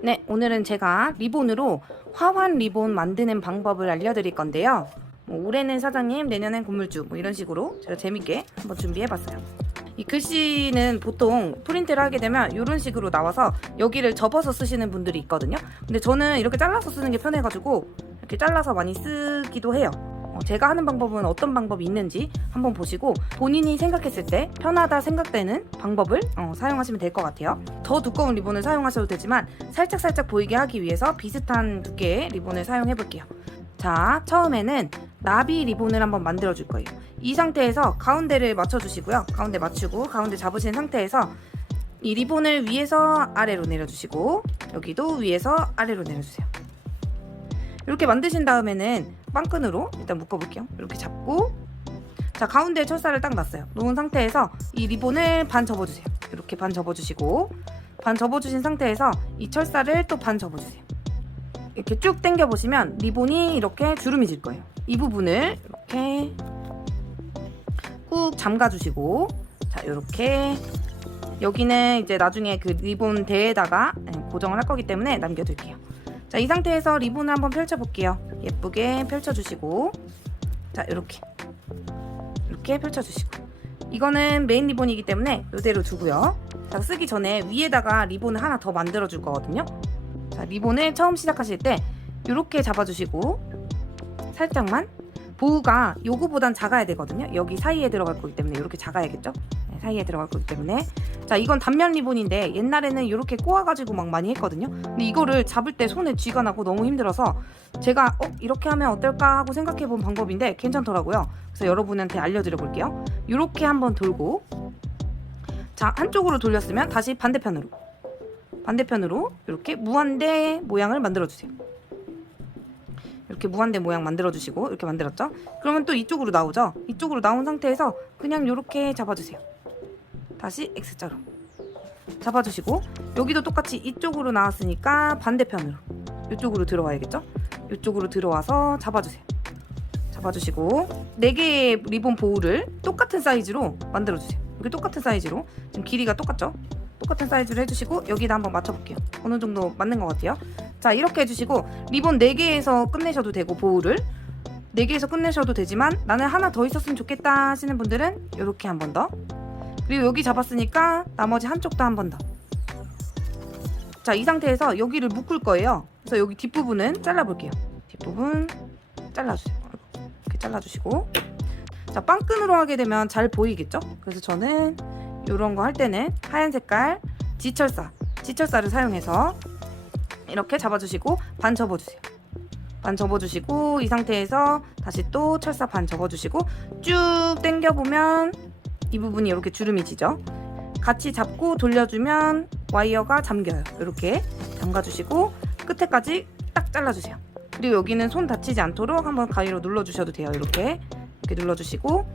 네, 오늘은 제가 리본으로 화환 리본 만드는 방법을 알려드릴 건데요. 올해는 사장님, 내년엔 건물주, 이런 식으로 제가 재밌게 한번 준비해봤어요. 이 글씨는 보통 프린트를 하게 되면 이런 식으로 나와서 여기를 접어서 쓰시는 분들이 있거든요. 근데 저는 이렇게 잘라서 쓰는 게 편해가지고 이렇게 잘라서 많이 쓰기도 해요. 제가 하는 방법은 어떤 방법이 있는지 한번 보시고 본인이 생각했을 때 편하다 생각되는 방법을 사용하시면 될 것 같아요. 더 두꺼운 리본을 사용하셔도 되지만 살짝 보이게 하기 위해서 비슷한 두께의 리본을 사용해 볼게요. 자, 처음에는 나비 리본을 한번 만들어 줄 거예요. 이 상태에서 가운데를 맞춰 주시고요. 가운데 맞추고 가운데 잡으신 상태에서 이 리본을 위에서 아래로 내려주시고 여기도 위에서 아래로 내려주세요. 이렇게 만드신 다음에는 빵끈으로 일단 묶어볼게요. 이렇게 잡고, 자, 가운데 철사를 딱 놨어요. 놓은 상태에서 이 리본을 반 접어주세요. 이렇게 반 접어주시고, 반 접어주신 상태에서 이 철사를 또 반 접어주세요. 이렇게 쭉 당겨보시면 리본이 이렇게 주름이 질 거예요. 이 부분을 이렇게 꾹 잠가주시고, 자, 이렇게 여기는 이제 나중에 그 리본 대에다가 고정을 할 거기 때문에 남겨둘게요. 자, 이 상태에서 리본을 한번 펼쳐볼게요. 예쁘게 펼쳐주시고, 자, 이렇게 펼쳐주시고, 이거는 메인 리본이기 때문에 이대로 두고요. 자, 쓰기 전에 위에다가 리본을 하나 더 만들어 줄 거거든요. 자, 리본을 처음 시작하실 때 이렇게 잡아주시고 살짝만, 보우가 요거보단 작아야 되거든요. 여기 사이에 들어갈 거기 때문에 이렇게 작아야겠죠. 네, 사이에 들어갈 거기 때문에. 자, 이건 단면 리본인데 옛날에는 이렇게 꼬아가지고 막 많이 했거든요. 근데 이거를 잡을 때 손에 쥐가 나고 너무 힘들어서 제가 이렇게 하면 어떨까 하고 생각해 본 방법인데 괜찮더라고요. 그래서 여러분한테 알려드려 볼게요. 이렇게 한번 돌고, 자, 한쪽으로 돌렸으면 다시 반대편으로 이렇게 무한대 모양을 만들어 주세요. 이렇게 무한대 모양 만들어 주시고, 이렇게 만들었죠? 그러면 또 이쪽으로 나오죠? 이쪽으로 나온 상태에서 그냥 이렇게 잡아주세요. 다시 X자로 잡아주시고, 여기도 똑같이 이쪽으로 나왔으니까 반대편으로 이쪽으로 들어와야겠죠? 이쪽으로 들어와서 잡아주세요. 잡아주시고 4개의 리본 보우를 똑같은 사이즈로 만들어주세요. 이렇게 똑같은 사이즈로, 지금 길이가 똑같죠? 똑같은 사이즈로 해주시고 여기다 한번 맞춰볼게요. 어느 정도 맞는 것 같아요. 자, 이렇게 해주시고 리본 4개에서 끝내셔도 되고, 보우를 4개에서 끝내셔도 되지만 나는 하나 더 있었으면 좋겠다 하시는 분들은 이렇게 한 번 더, 그리고 여기 잡았으니까 나머지 한쪽도 한 번 더. 자, 이 상태에서 여기를 묶을 거예요. 그래서 여기 뒷부분은 잘라볼게요. 뒷부분 잘라주세요. 이렇게 잘라주시고, 자, 빵끈으로 하게 되면 잘 보이겠죠? 그래서 저는 이런 거 할 때는 하얀 색깔 지철사를 사용해서 이렇게 잡아주시고 반 접어주세요. 반 접어주시고 이 상태에서 다시 또 철사 반 접어주시고 쭉 당겨보면 이 부분이 이렇게 주름이 지죠? 같이 잡고 돌려주면 와이어가 잠겨요. 이렇게 잠가주시고 끝에까지 딱 잘라주세요. 그리고 여기는 손 다치지 않도록 한번 가위로 눌러주셔도 돼요. 이렇게 눌러주시고,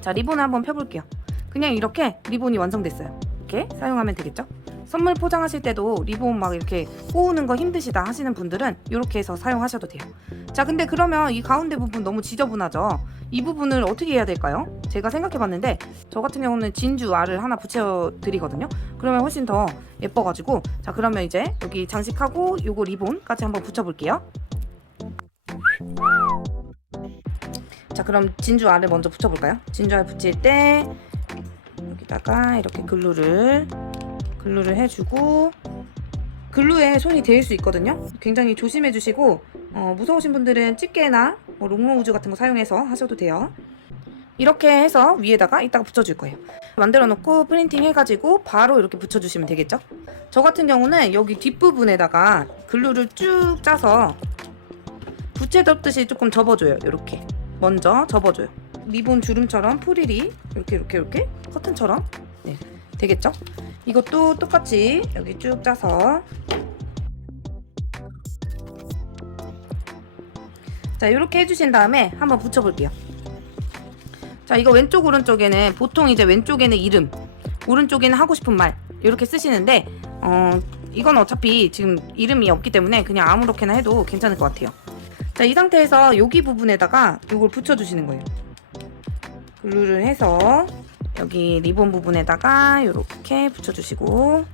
자, 리본을 한번 펴볼게요. 그냥 이렇게 리본이 완성됐어요. 이렇게 사용하면 되겠죠? 선물 포장하실 때도 리본 막 이렇게 꼬우는 거 힘드시다 하시는 분들은 이렇게 해서 사용하셔도 돼요. 자, 근데 그러면 이 가운데 부분 너무 지저분하죠? 이 부분을 어떻게 해야 될까요? 제가 생각해봤는데 저 같은 경우는 진주 알을 하나 붙여드리거든요. 그러면 훨씬 더 예뻐가지고, 자, 그러면 이제 여기 장식하고 요거 리본까지 한번 붙여볼게요. 자, 그럼 진주 알을 먼저 붙여볼까요? 진주 알 붙일 때 여기다가 이렇게 글루를 해주고, 글루에 손이 데일 수 있거든요. 굉장히 조심해 주시고, 무서우신 분들은 집게나 롱로우즈 같은 거 사용해서 하셔도 돼요. 이렇게 해서 위에다가 이따가 붙여줄 거예요. 만들어 놓고 프린팅 해가지고 바로 이렇게 붙여주시면 되겠죠? 저 같은 경우는 여기 뒷부분에다가 글루를 쭉 짜서 부채 접듯이 조금 접어줘요. 이렇게 먼저 접어줘요. 리본 주름처럼 프릴이 이렇게 커튼처럼, 네, 되겠죠? 이것도 똑같이 여기 쭉 짜서, 자, 이렇게 해주신 다음에 한번 붙여볼게요. 자, 이거 왼쪽 오른쪽에는 보통 이제 왼쪽에는 이름, 오른쪽에는 하고 싶은 말 이렇게 쓰시는데, 이건 어차피 지금 이름이 없기 때문에 그냥 아무렇게나 해도 괜찮을 것 같아요. 자, 이 상태에서 여기 부분에다가 이걸 붙여주시는 거예요. 글루를 해서 여기 리본 부분에다가 이렇게 붙여주시고,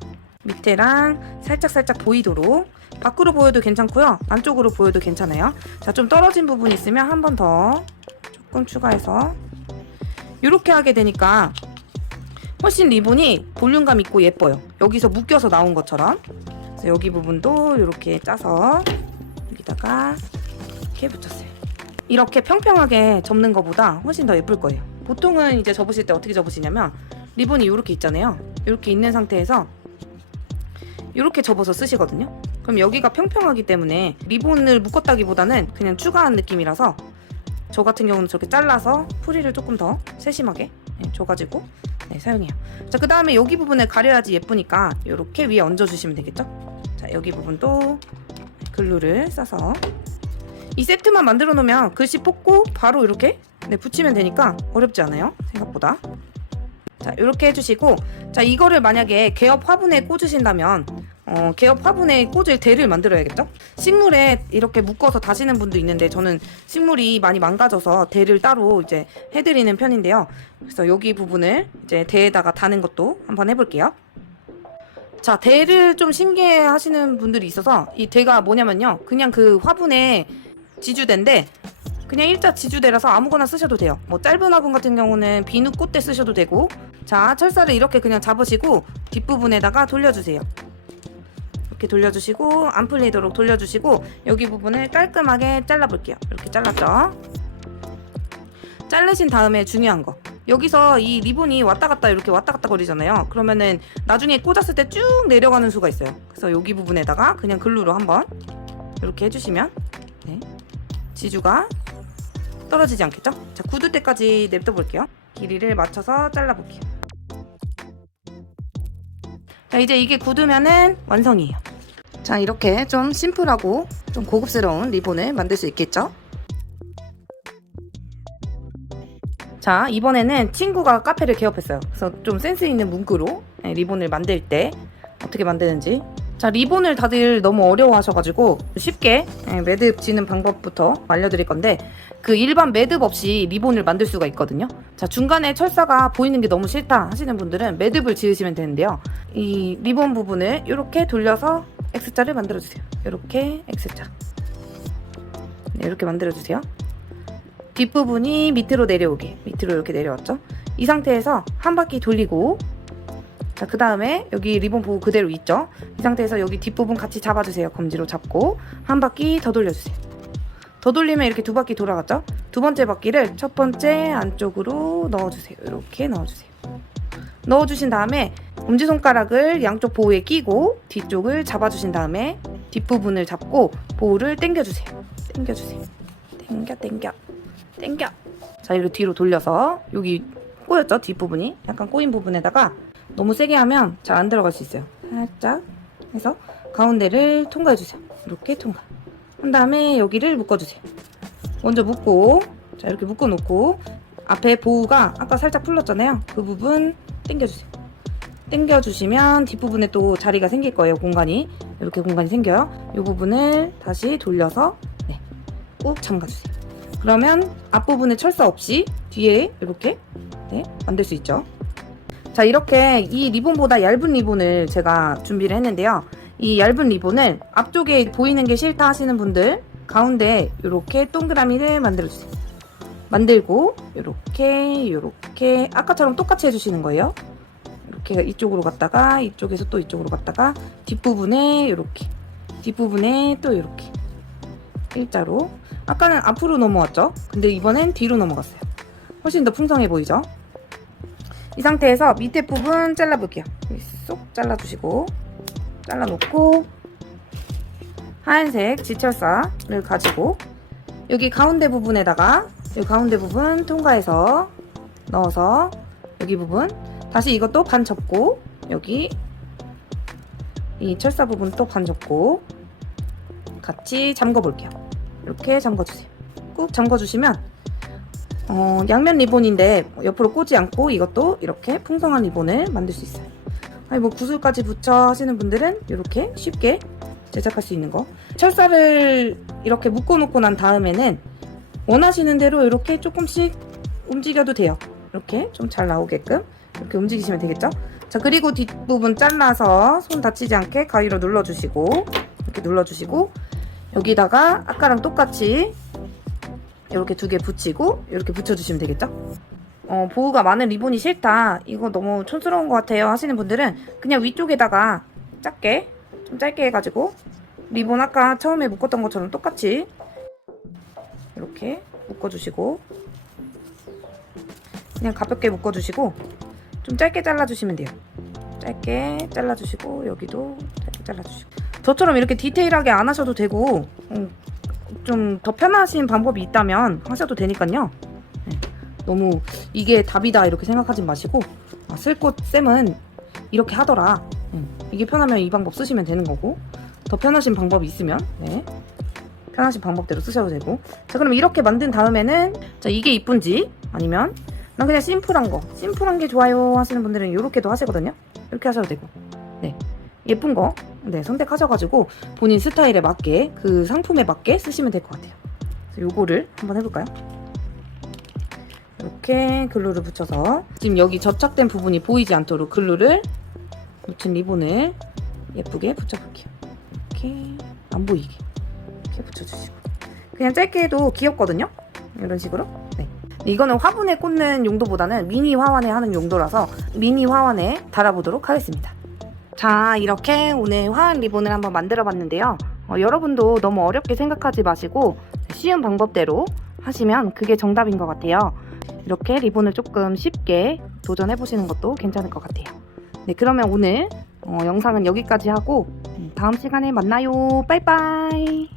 밑에랑 살짝살짝 보이도록, 밖으로 보여도 괜찮고요, 안쪽으로 보여도 괜찮아요. 자, 좀 떨어진 부분이 있으면 한 번 더 조금 추가해서 이렇게 하게 되니까 훨씬 리본이 볼륨감 있고 예뻐요. 여기서 묶여서 나온 것처럼. 그래서 여기 부분도 이렇게 짜서 여기다가 이렇게 붙였어요. 이렇게 평평하게 접는 것보다 훨씬 더 예쁠 거예요. 보통은 이제 접으실 때 어떻게 접으시냐면 리본이 이렇게 있잖아요. 이렇게 있는 상태에서 이렇게 접어서 쓰시거든요. 그럼 여기가 평평하기 때문에 리본을 묶었다기보다는 그냥 추가한 느낌이라서, 저 같은 경우는 저렇게 잘라서 풀이를 조금 더 세심하게 줘가지고 사용해요. 자, 그 다음에 여기 부분을 가려야지 예쁘니까 이렇게 위에 얹어주시면 되겠죠. 자, 여기 부분도 글루를 싸서, 이 세트만 만들어 놓으면 글씨 뽑고 바로 이렇게 붙이면 되니까 어렵지 않아요, 생각보다. 자, 이렇게 해주시고, 자, 이거를 만약에 개업 화분에 꽂으신다면 개업 화분에 꽂을 대를 만들어야겠죠? 식물에 이렇게 묶어서 다시는 분도 있는데, 저는 식물이 많이 망가져서 대를 따로 이제 해드리는 편인데요. 그래서 여기 부분을 이제 대에다가 다는 것도 한번 해볼게요. 자, 대를 좀 신기해 하시는 분들이 있어서, 이 대가 뭐냐면요, 그냥 그 화분에 지주대인데 그냥 일자 지주대라서 아무거나 쓰셔도 돼요. 뭐 짧은 화분 같은 경우는 비누 꽂대 쓰셔도 되고. 자, 철사를 이렇게 그냥 잡으시고 뒷부분에다가 돌려주세요. 이렇게 돌려주시고, 안 풀리도록 돌려주시고, 여기 부분을 깔끔하게 잘라볼게요. 이렇게 잘랐죠? 자르신 다음에 중요한 거, 여기서 이 리본이 왔다 갔다 이렇게 왔다 갔다 거리잖아요. 그러면은 나중에 꽂았을 때 쭉 내려가는 수가 있어요. 그래서 여기 부분에다가 그냥 글루로 한번 이렇게 해주시면 지주가 떨어지지 않겠죠? 자, 굳을 때까지 냅둬 볼게요. 길이를 맞춰서 잘라볼게요. 자, 이제 이게 굳으면은 완성이에요. 자, 이렇게 좀 심플하고 좀 고급스러운 리본을 만들 수 있겠죠? 자, 이번에는 친구가 카페를 개업했어요. 그래서 좀 센스 있는 문구로 리본을 만들 때 어떻게 만드는지. 자, 리본을 다들 너무 어려워하셔가지고 쉽게 매듭 지는 방법부터 알려드릴 건데, 그 일반 매듭 없이 리본을 만들 수가 있거든요. 자, 중간에 철사가 보이는 게 너무 싫다 하시는 분들은 매듭을 지으시면 되는데요. 이 리본 부분을 이렇게 돌려서 X자를 만들어주세요. 이렇게 X자. 네, 이렇게 만들어주세요. 뒷부분이 밑으로 내려오게, 밑으로 이렇게 내려왔죠. 이 상태에서 한 바퀴 돌리고, 자, 그 다음에 여기 리본 보호 그대로 있죠. 이 상태에서 여기 뒷부분 같이 잡아주세요. 검지로 잡고 한 바퀴 더 돌려주세요. 더 돌리면 이렇게 두 바퀴 돌아갔죠. 두 번째 바퀴를 첫 번째 안쪽으로 넣어주세요. 이렇게 넣어주세요. 넣어주신 다음에 엄지손가락을 양쪽 보호에 끼고 뒤쪽을 잡아주신 다음에 뒷부분을 잡고 보호를 당겨주세요. 당겨주세요. 당겨. 자, 이렇게 뒤로 돌려서, 여기 꼬였죠? 뒷부분이 약간 꼬인 부분에다가 너무 세게 하면 잘 안 들어갈 수 있어요. 살짝 해서 가운데를 통과해주세요. 이렇게 통과. 한 다음에 여기를 묶어주세요. 먼저 묶고, 자, 이렇게 묶어놓고 앞에 보호가 아까 살짝 풀렸잖아요. 그 부분 당겨주세요. 당겨주시면 뒷부분에 또 자리가 생길 거예요. 공간이. 이렇게 공간이 생겨요. 이 부분을 다시 돌려서 꾹 잠가주세요. 그러면 앞부분에 철사 없이 뒤에 이렇게 만들 수 있죠. 자, 이렇게 이 리본보다 얇은 리본을 제가 준비를 했는데요. 이 얇은 리본을 앞쪽에 보이는 게 싫다 하시는 분들 가운데 이렇게 동그라미를 만들어주세요. 만들고 이렇게 아까처럼 똑같이 해주시는 거예요. 이렇게 이쪽으로 갔다가 이쪽에서 또 이쪽으로 갔다가 뒷부분에 이렇게, 뒷부분에 또 이렇게 일자로. 아까는 앞으로 넘어왔죠? 근데 이번엔 뒤로 넘어갔어요. 훨씬 더 풍성해 보이죠? 이 상태에서 밑에 부분 잘라볼게요. 쏙 잘라주시고, 잘라놓고 하얀색 지철사를 가지고 여기 가운데 부분에다가, 여기 가운데 부분 통과해서 넣어서 여기 부분 다시 이것도 반 접고, 여기 이 철사 부분 또 반 접고 같이 잠궈볼게요. 이렇게 잠궈주세요. 꾹 잠궈주시면 양면 리본인데 옆으로 꽂지 않고 이것도 이렇게 풍성한 리본을 만들 수 있어요. 아니, 뭐 구슬까지 붙여 하시는 분들은 이렇게 쉽게 제작할 수 있는 거. 철사를 이렇게 묶어놓고 난 다음에는 원하시는 대로 이렇게 조금씩 움직여도 돼요. 이렇게 좀 잘 나오게끔 이렇게 움직이시면 되겠죠. 자, 그리고 뒷부분 잘라서 손 다치지 않게 가위로 눌러주시고, 이렇게 눌러주시고, 여기다가 아까랑 똑같이 이렇게 2개 붙이고 이렇게 붙여주시면 되겠죠? 보호가 많은 리본이 싫다, 이거 너무 촌스러운 것 같아요 하시는 분들은 그냥 위쪽에다가 좀 짧게 해가지고 리본 아까 처음에 묶었던 것처럼 똑같이 이렇게 묶어주시고, 그냥 가볍게 묶어주시고 좀 짧게 잘라주시면 돼요. 짧게 잘라주시고, 여기도 짧게 잘라주시고, 저처럼 이렇게 디테일하게 안 하셔도 되고 좀 더 편하신 방법이 있다면 하셔도 되니까요. 네. 너무 이게 답이다 이렇게 생각하지 마시고, 쓸꽃 쌤은 이렇게 하더라, 이게 편하면 이 방법 쓰시면 되는 거고, 더 편하신 방법이 있으면 편하신 방법대로 쓰셔도 되고. 자, 그럼 이렇게 만든 다음에는, 자, 이게 이쁜지 아니면 난 그냥 심플한 게 좋아요 하시는 분들은 이렇게도 하시거든요. 이렇게 하셔도 되고, 예쁜 거 선택하셔가지고 본인 스타일에 맞게, 그 상품에 맞게 쓰시면 될 것 같아요. 그래서 요거를 한번 해볼까요? 이렇게 글루를 붙여서 지금 여기 접착된 부분이 보이지 않도록 글루를 묻힌 리본을 예쁘게 붙여볼게요. 이렇게 안 보이게 이렇게 붙여주시고, 그냥 짧게 해도 귀엽거든요. 이런 식으로. 이거는 화분에 꽂는 용도보다는 미니 화환에 하는 용도라서 미니 화환에 달아보도록 하겠습니다. 자, 이렇게 오늘 화환 리본을 한번 만들어 봤는데요. 여러분도 너무 어렵게 생각하지 마시고 쉬운 방법대로 하시면 그게 정답인 것 같아요. 이렇게 리본을 조금 쉽게 도전해 보시는 것도 괜찮을 것 같아요. 네, 그러면 오늘 영상은 여기까지 하고 다음 시간에 만나요. 빠이빠이.